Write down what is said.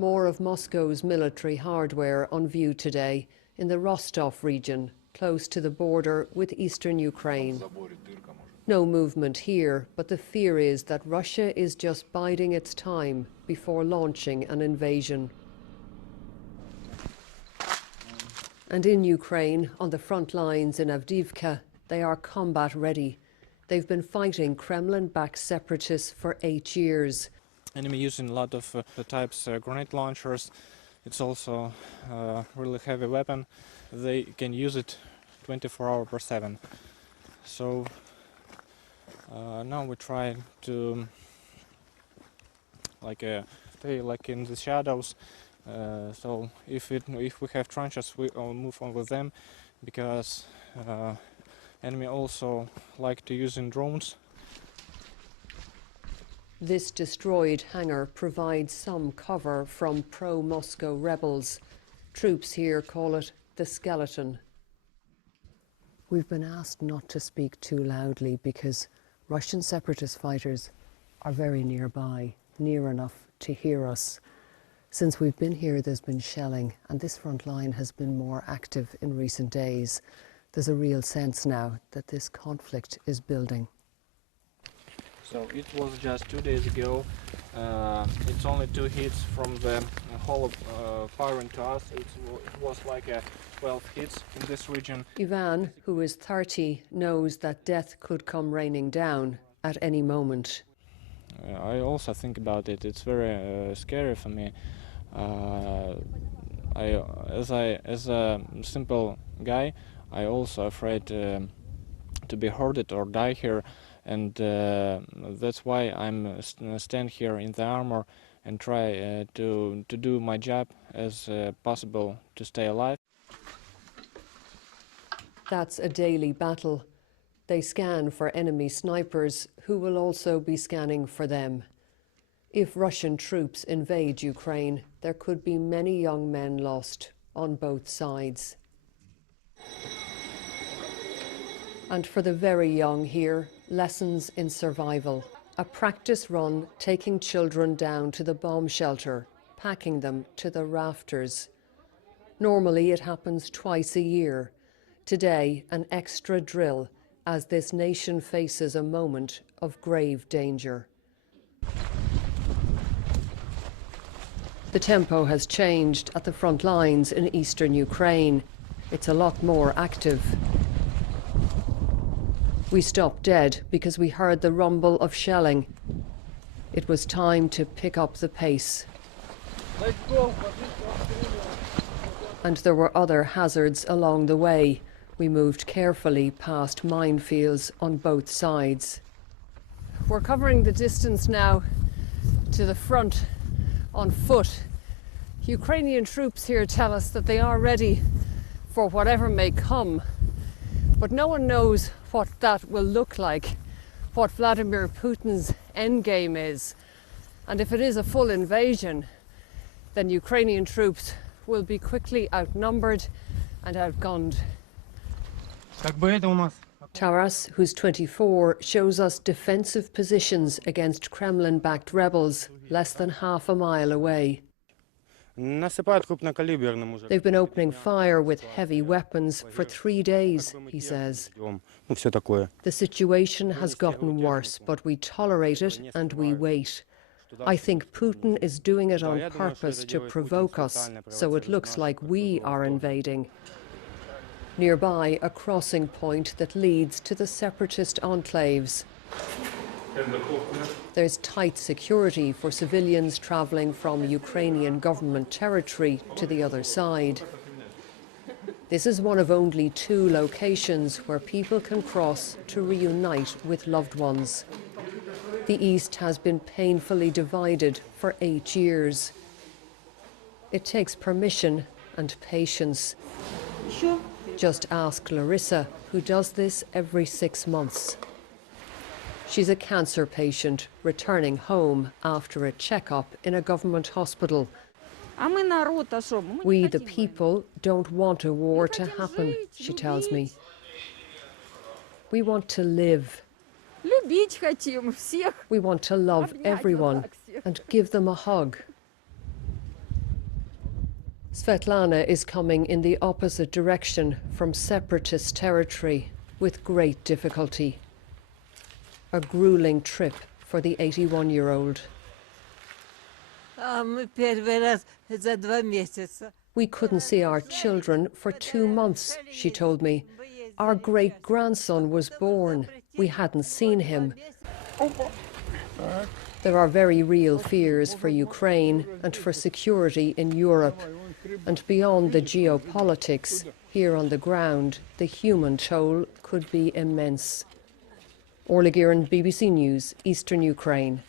more of Moscow's military hardware on view today in the Rostov region, close to the border with eastern Ukraine. No movement here, but the fear is that Russia is just biding its time before launching an invasion. And in Ukraine, on the front lines in Avdiivka, they are combat ready. They've been fighting Kremlin-backed separatists for 8 years. Enemy using a lot of the types grenade launchers. It's also a really heavy weapon. They can use it 24/7. So now we try to stay in the shadows. So if we have trenches, we will move on with them, because enemy also like to use drones. This destroyed hangar provides some cover from pro-Moscow rebels. Troops here call it the skeleton. We've been asked not to speak too loudly because Russian separatist fighters are very nearby, near enough to hear us. Since we've been here, there's been shelling, and this front line has been more active in recent days. There's a real sense now that this conflict is building. So it was just 2 days ago. It's only 2 hits from the whole firing to us. It was like 12 hits in this region. Ivan, who is 30, knows that death could come raining down at any moment. I also think about it. It's very scary for me. As a simple guy, I also afraid to be hurted or die here, and that's why I'm stand here in the armor and try to do my job as possible to stay alive. That's a daily battle. They scan for enemy snipers who will also be scanning for them. If Russian troops invade Ukraine, there could be many young men lost on both sides. And for the very young here, lessons in survival. A practice run taking children down to the bomb shelter, packing them to the rafters. Normally it happens twice a year. Today, an extra drill as this nation faces a moment of grave danger. The tempo has changed at the front lines in eastern Ukraine. It's a lot more active. We stopped dead because we heard the rumble of shelling. It was time to pick up the pace. Let's go. And there were other hazards along the way. We moved carefully past minefields on both sides. We're covering the distance now to the front on foot. Ukrainian troops here tell us that they are ready for whatever may come, but no one knows what that will look like, what Vladimir Putin's endgame is. And if it is a full invasion, then Ukrainian troops will be quickly outnumbered and outgunned. Taras, who's 24, shows us defensive positions against Kremlin-backed rebels less than half a mile away. They've been opening fire with heavy weapons for 3 days, he says. The situation has gotten worse, but we tolerate it and we wait. I think Putin is doing it on purpose to provoke us, so it looks like we are invading. Nearby, a crossing point that leads to the separatist enclaves. There's tight security for civilians travelling from Ukrainian government territory to the other side. This is one of only 2 locations where people can cross to reunite with loved ones. The East has been painfully divided for 8 years. It takes permission and patience. Just ask Larissa, who does this every 6 months. She's a cancer patient returning home after a checkup in a government hospital. We, the people, don't want a war to happen, she tells me. We want to live. We want to love everyone and give them a hug. Svetlana is coming in the opposite direction from separatist territory with great difficulty. A grueling trip for the 81-year-old. We couldn't see our children for 2 months, she told me. Our great-grandson was born. We hadn't seen him. There are very real fears for Ukraine and for security in Europe. And beyond the geopolitics, here on the ground, the human toll could be immense. Orla Guerin, BBC News, Eastern Ukraine.